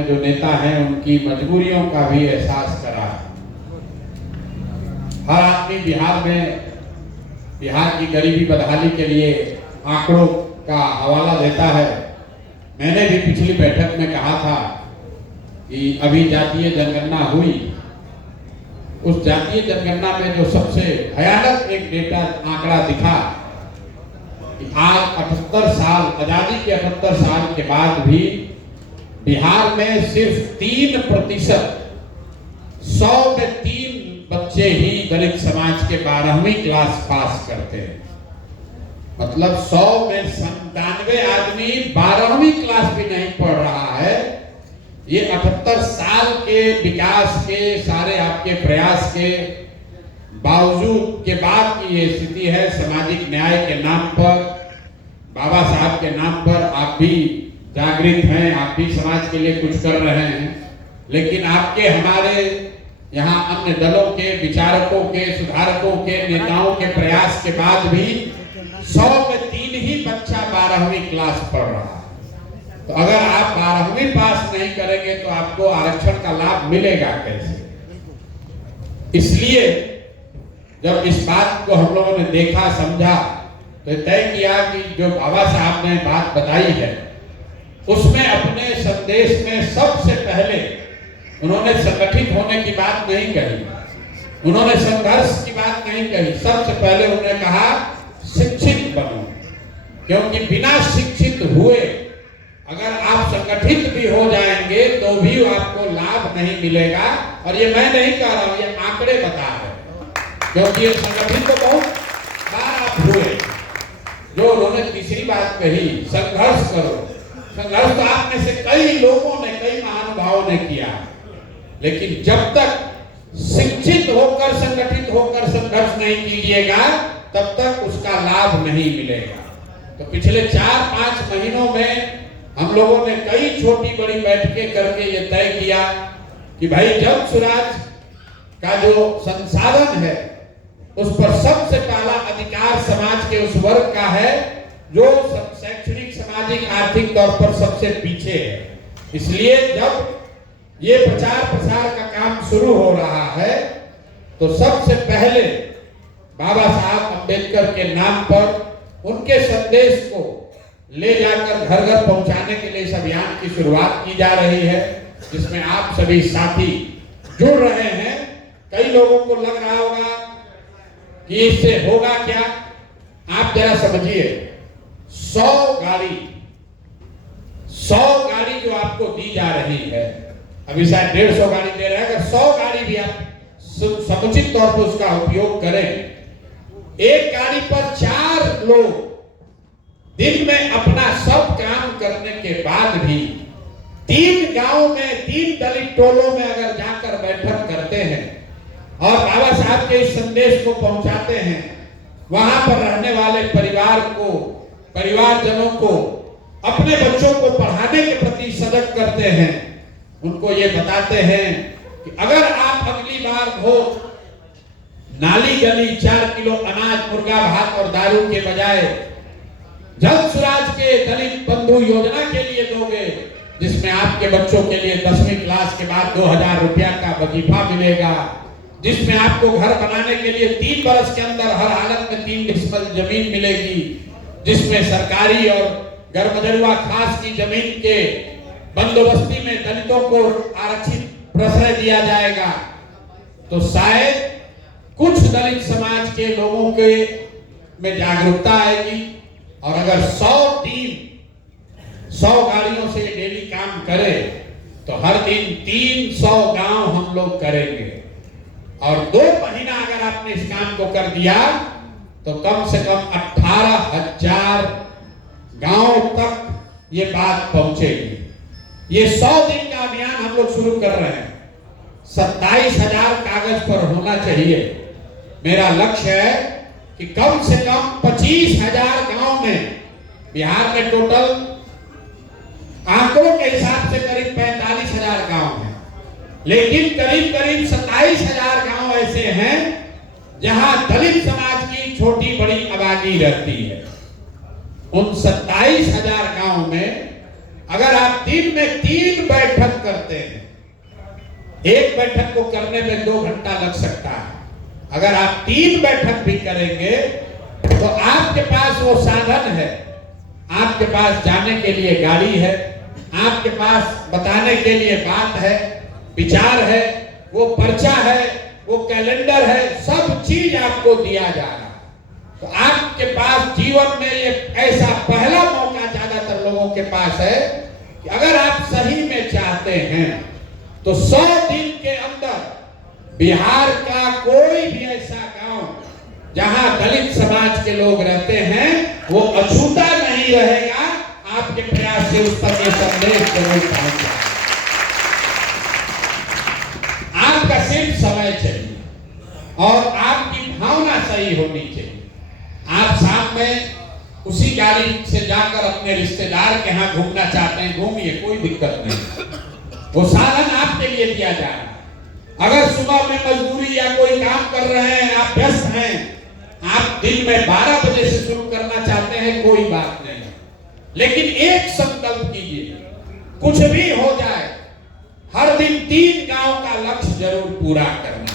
में जो नेता हैं उनकी मजबूरियों का भी एहसास करा है। हर आदमी बिहार की गरीबी बदहाली के लिए आंकड़ों का हवाला देता है। मैंने भी पिछली बैठक में कहा था कि अभी जातीय जनगणना हुई, उस जातीय जनगणना में जो सबसे भयानक एक डेटा आंकड़ा दिखा कि आज 78 साल आजादी के 78 साल के बाद भी बिहार में सिर्फ 3%, 100 में 3 बच्चे ही दलित समाज के 12वीं क्लास पास करते हैं। मतलब 100 में 97 आदमी 12वीं क्लास भी नहीं पढ़ रहा है। ये 78 साल के विकास के सारे आपके प्रयास के बावजूद के बाद की ये स्थिति है। सामाजिक न्याय के नाम पर, बाबा साहब के नाम पर आप भी जागृत हैं, आप भी समाज के लिए कुछ कर रहे हैं, लेकिन आपके हमारे यहाँ अन्य दलों के विचारकों के, सुधारकों के, नेताओं के प्रयास के बाद भी 100 में 3 ही बच्चा 12वीं क्लास पढ़ रहा है। तो अगर आप 12वीं पास नहीं करेंगे तो आपको आरक्षण का लाभ मिलेगा कैसे? इसलिए जब इस बात को हम लोगों ने देखा, समझा, तो तय किया कि जो बाबा साहब ने बात बताई है उसमें अपने संदेश में सबसे पहले उन्होंने संगठित होने की बात नहीं कही, उन्होंने संघर्ष की बात नहीं कही। सबसे पहले उन्होंने कहा शिक्षित बनो, क्योंकि बिना शिक्षित हुए अगर आप संगठित भी हो जाएंगे तो भी आपको लाभ नहीं मिलेगा। और ये मैं नहीं कह रहा हूं, ये आंकड़े बता रहे हैं, क्योंकि ये संगठित तो बहुत बार आप हुए। जो उन्होंने तीसरी बात कही, संघर्ष करो। संघर्ष तो आप में से कई लोगों ने, कई महानुभावों ने किया, लेकिन जब तक शिक्षित होकर, संगठित होकर संघर्ष नहीं कीजिएगा तब तक उसका लाभ नहीं मिलेगा। तो पिछले 4-5 महीनों में हम लोगों ने कई छोटी बड़ी बैठकें करके ये तय किया कि भाई जन स्वराज का जो संसाधन है उस पर सबसे पहला अधिकार समाज के उस वर्ग का है जो शैक्षणिक, सामाजिक, आर्थिक तौर पर सबसे पीछे है। इसलिए जब ये प्रचार प्रसार का काम शुरू हो रहा है तो सबसे पहले बाबा साहब अम्बेडकर के नाम पर उनके संदेश को ले जाकर घर घर पहुंचाने के लिए इस अभियान की शुरुआत की जा रही है, जिसमें आप सभी साथी जुड़ रहे हैं। कई लोगों को लग रहा होगा कि इससे होगा क्या। आप जरा समझिए, 100 गाड़ी जो आपको दी जा रही है, अभी शायद 150 गाड़ी दे रहे हैं, अगर 100 गाड़ी भी आप समुचित तौर पर उसका उपयोग करें, एक गाड़ी पर 4 लोग दिन में अपना सब काम करने के बाद भी 3 गांव में, 3 दलित टोलों में अगर जाकर बैठक करते हैं और बाबा साहब के इस संदेश को पहुंचाते हैं, वहां पर रहने वाले परिवारजनों को, अपने बच्चों को पढ़ाने के प्रति सजग करते हैं, उनको ये बताते हैं कि अगर आप अगली बार वोट नाली गली 4 किलो अनाज, मुर्गा भात और दारू के बजाय जन स्वराज के दलित बंधु योजना के लिए दोगे, जिसमें आपके बच्चों के लिए 10वीं क्लास के बाद 2000 रुपया का वजीफा मिलेगा, जिसमें आपको घर बनाने के लिए 3 बरस के अंदर हर हालत में 3 डिसमिल जमीन मिलेगी, जिसमें सरकारी और गरमजरुआ खास की जमीन के बंदोबस्ती में दलितों को आरक्षित प्रश्रय दिया जाएगा, तो शायद कुछ दलित समाज के लोगों के में जागरूकता आएगी। और अगर 100 टीम 100 गाड़ियों से डेली काम करे तो हर दिन 300 गांव हम लोग करेंगे। और 2 महीना अगर आपने इस काम को कर दिया तो कम से कम 18,000 गांव तक ये बात पहुंचेगी। ये 100 दिन का अभियान हम लोग शुरू कर रहे हैं। 27,000 कागज पर होना चाहिए। मेरा लक्ष्य है कि कम से कम 25,000 गांव में, बिहार में टोटल आंकड़ों के हिसाब से करीब 45,000 गांव हैं, लेकिन करीब 27,000 गांव ऐसे हैं जहां दलित समाज की छोटी बड़ी आबादी रहती है। उन 27,000 गांव में अगर आप आप दिन में 3 बैठक करते हैं, एक बैठक को करने में 2 घंटा लग सकता है, अगर आप 3 बैठक भी करेंगे तो आपके पास वो साधन है, आपके पास जाने के लिए गाड़ी है, आपके पास बताने के लिए बात है, विचार है, वो पर्चा है, वो कैलेंडर है, सब चीज आपको दिया जा रहा है। तो आपके पास जीवन में ये ऐसा पहला मौका ज्यादातर लोगों के पास है कि अगर आप सही में चाहते हैं तो 100 दिन के अंदर बिहार का कोई भी ऐसा गांव जहां दलित समाज के लोग रहते हैं वो अछूता नहीं रहेगा। आपके प्रयास से उस पर यह संदेश जरूर पहुंचा। आपका सिर्फ समय चाहिए और आपकी भावना सही होनी चाहिए। आप शाम में उसी गाड़ी से जाकर अपने रिश्तेदार के यहाँ घूमना चाहते हैं, घूमिए, कोई दिक्कत नहीं, वो साधन आपके लिए दिया जा रहा है। अगर सुबह में मजदूरी या कोई काम कर रहे हैं, आप व्यस्त हैं, आप दिन में 12 बजे से शुरू करना चाहते हैं, कोई बात नहीं, लेकिन एक संकल्प कीजिए, कुछ भी हो जाए हर दिन 3 गांव का लक्ष्य जरूर पूरा करना।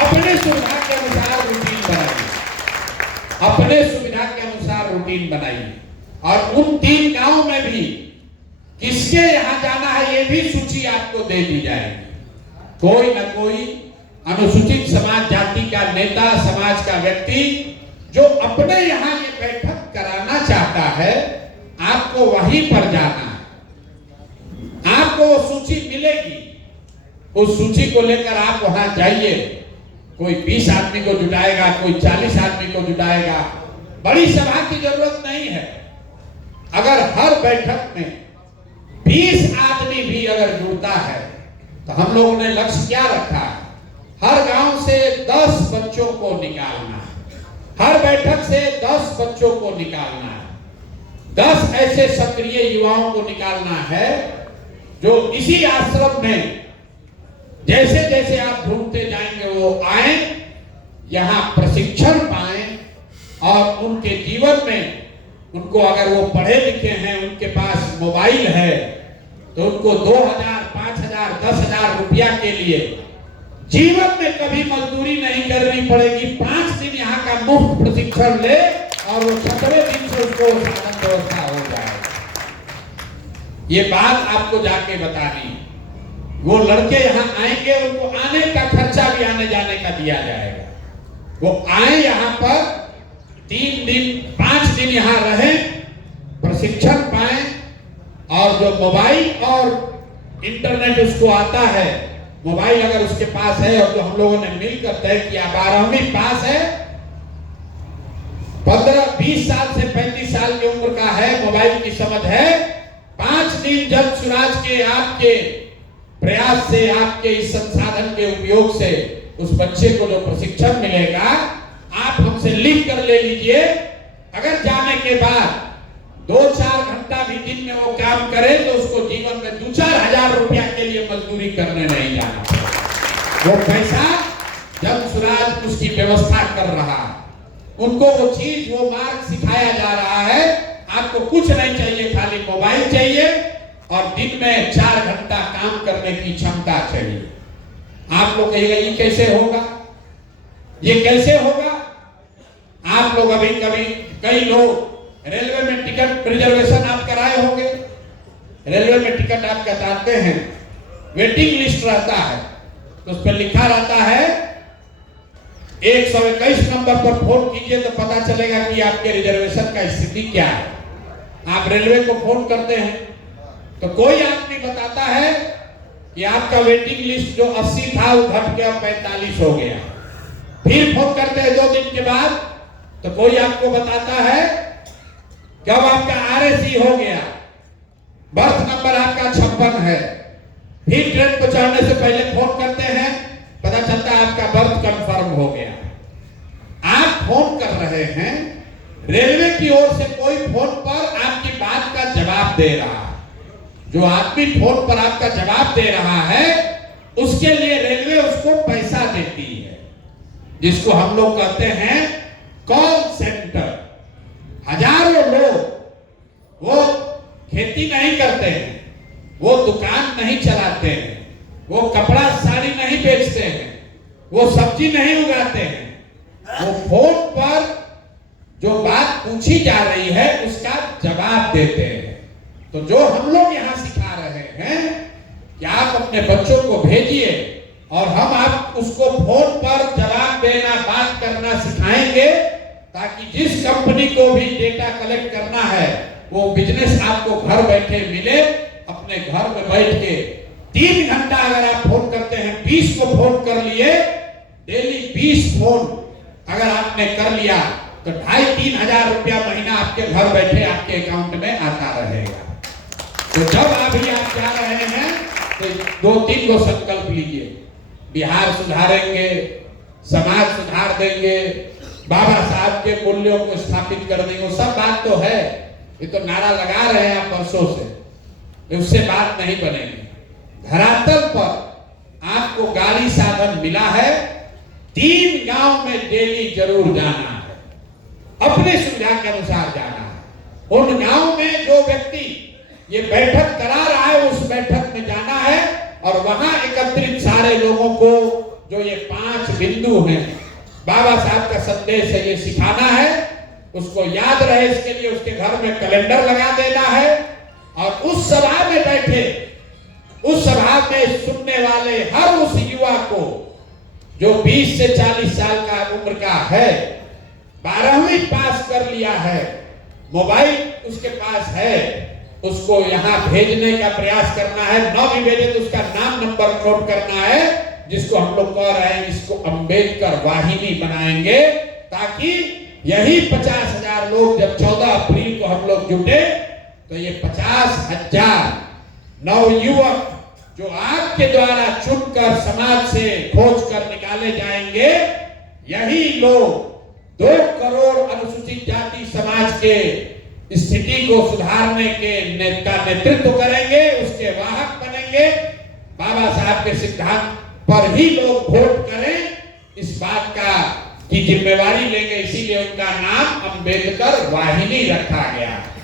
अपने सुविधा के अनुसार रूटीन बनाइए, अपने सुविधा के अनुसार रूटीन बनाइए और उन 3 गांव में भी किसके यहां जाना है ये भी सूची आपको दे दी जाएगी। कोई न कोई अनुसूचित समाज जाति का नेता, समाज का व्यक्ति जो अपने यहां ये बैठक कराना चाहता है, आपको वहीं पर जाना है। आपको वो सूची मिलेगी, उस सूची को लेकर आप वहां जाइए। कोई 20 आदमी को जुटाएगा, कोई 40 आदमी को जुटाएगा, बड़ी सभा की जरूरत नहीं है। अगर हर बैठक में 20 आदमी भी अगर जुड़ता है तो हम लोगों ने लक्ष्य क्या रखा है, हर गांव से 10 बच्चों को निकालना है, हर बैठक से 10 बच्चों को निकालना है, 10 ऐसे सक्रिय युवाओं को निकालना है जो इसी आश्रम में जैसे जैसे आप ढूंढते जाएंगे वो आए, यहाँ प्रशिक्षण पाए और उनके जीवन में उनको, अगर वो पढ़े लिखे हैं, उनके पास मोबाइल है, तो उनको 2000, 5000, 10,000 रुपया के लिए जीवन में कभी मजदूरी नहीं करनी पड़ेगी। 5 दिन यहाँ का मुफ्त प्रशिक्षण ले और वो 17वें दिन से उसको साधन व्यवस्था हो जाए। ये बात आपको जाके बतानी। वो लड़के यहाँ आएंगे, उनको आने का खर्चा भी आने जाने का दिया जाएगा। वो आए यहाँ पर 3 दिन 5 दिन यहाँ रहे, प्रशिक्षण पाए और जो मोबाइल और इंटरनेट उसको आता है, मोबाइल अगर उसके पास है और जो हम लोगों ने मिलकर तय किया 12वीं पास है, 15-20 साल से 35 साल की उम्र का है, मोबाइल की समझ है, 5 दिन जब स्वराज के आपके प्रयास से, आपके इस संसाधन के उपयोग से उस बच्चे को जो प्रशिक्षण मिलेगा, आप हमसे लिख कर ले लीजिए। अगर जाने के बाद 2-4 घंटा भी दिन में वो काम करे तो उसको जीवन में 2-4 हजार रुपया के लिए मजदूरी करने नहीं जाना। वो पैसा जब स्वराज उसकी व्यवस्था कर रहा है, उनको वो चीज, वो मार्ग सिखाया जा रहा है। आपको कुछ नहीं चाहिए, खाली मोबाइल चाहिए और दिन में 4 घंटा काम करने की क्षमता चाहिए। आप लोग कहिएगा ये कैसे होगा, ये कैसे होगा? आप लोग अभी कभी कई लोग रेलवे में टिकट रिजर्वेशन आप कराए होंगे, रेलवे में टिकट आप कटाते हैं, वेटिंग लिस्ट रहता है, तो उस पर लिखा रहता है 121 नंबर पर फोन कीजिए तो पता चलेगा कि आपके रिजर्वेशन का स्थिति क्या है। आप रेलवे को फोन करते हैं तो कोई आदमी बताता है कि आपका वेटिंग लिस्ट जो 80 था वो घट के अब 45 हो गया। फिर फोन करते हैं 2 दिन के बाद तो कोई आपको बताता है कब आपका RAC हो गया, बर्थ नंबर आपका 56 है। फिर ट्रेन को चढ़ने से पहले फोन करते हैं, पता चलता है आपका बर्थ कंफर्म हो गया। आप फोन कर रहे हैं, रेलवे की ओर से कोई फोन पर आपकी बात का जवाब दे रहा है। जो आदमी फोन पर आपका जवाब दे रहा है उसके लिए रेलवे उसको पैसा देती है, जिसको हम लोग कहते हैं कॉल सेंटर। हजारों लोग वो खेती नहीं करते हैं, वो दुकान नहीं चलाते हैं, वो कपड़ा साड़ी नहीं बेचते हैं, वो सब्जी नहीं उगाते हैं। वो फोन पर जो बात पूछी जा रही है उसका जवाब देते हैं। तो जो हम लोग यहाँ सिखा रहे हैं कि आप अपने बच्चों को भेजिए और हम आप उसको फोन पर जवाब देना, बात करना सिखाएंगे, ताकि जिस कंपनी को भी डेटा कलेक्ट करना है वो बिजनेस आपको घर बैठे मिले। अपने घर में बैठ के 3 घंटा अगर आप फोन करते हैं, 20 को फोन कर लिए, डेली 20 फोन अगर आपने कर लिया तो 2,500-3 हजार रुपया महीना आपके घर बैठे आपके अकाउंट में आता रहेगा। तो जब अभी आप जा रहे हैं तो 2-3 को संकल्प लीजिए। बिहार सुधारेंगे, समाज सुधार देंगे, बाबा साहब के मूल्यों को स्थापित कर देंगे, वो सब बात तो है, ये तो नारा लगा रहे हैं आप वर्षों से, उससे बात नहीं बनेगी। धरातल पर आपको गाड़ी साधन मिला है, 3 गांव में डेली जरूर जाना है, अपने सुविधा के अनुसार जाना है। उन गांव में जो व्यक्ति ये बैठक करा रहा है उस बैठक में जाना है और वहां एकत्रित सारे लोगों को जो ये 5 बिंदु हैं, बाबा साहब का संदेश है, ये सिखाना है, उसको याद रहे। इसके लिए उसके घर में कैलेंडर लगा देना है और उस सभा में बैठे, उस सभा में सुनने वाले हर उस युवा को जो 20 से 40 साल का उम्र का है, 12वीं पास कर लिया है, मोबाइल उसके पास है, उसको यहाँ भेजने का प्रयास करना है। न भी भेजे तो उसका नाम नंबर नोट करना है, जिसको हम लोग कह रहे हैं इसको अंबेडकर वाहिनी बनाएंगे, ताकि यही 50,000 लोग जब 14 अप्रैल को हम लोग जुटे तो ये 50,000 नवयुवक जो आपके द्वारा चुनकर समाज से खोज कर निकाले जाएंगे, यही लोग 2 करोड़ अनुसूचित जाति समाज के स्थिति को सुधारने के का नेतृत्व करेंगे, उसके वाहक बनेंगे। बाबा साहब के सिद्धांत पर ही लोग वोट करें, इस बात का की जिम्मेवारी लेंगे। इसीलिए उनका नाम अंबेडकर वाहिनी रखा गया।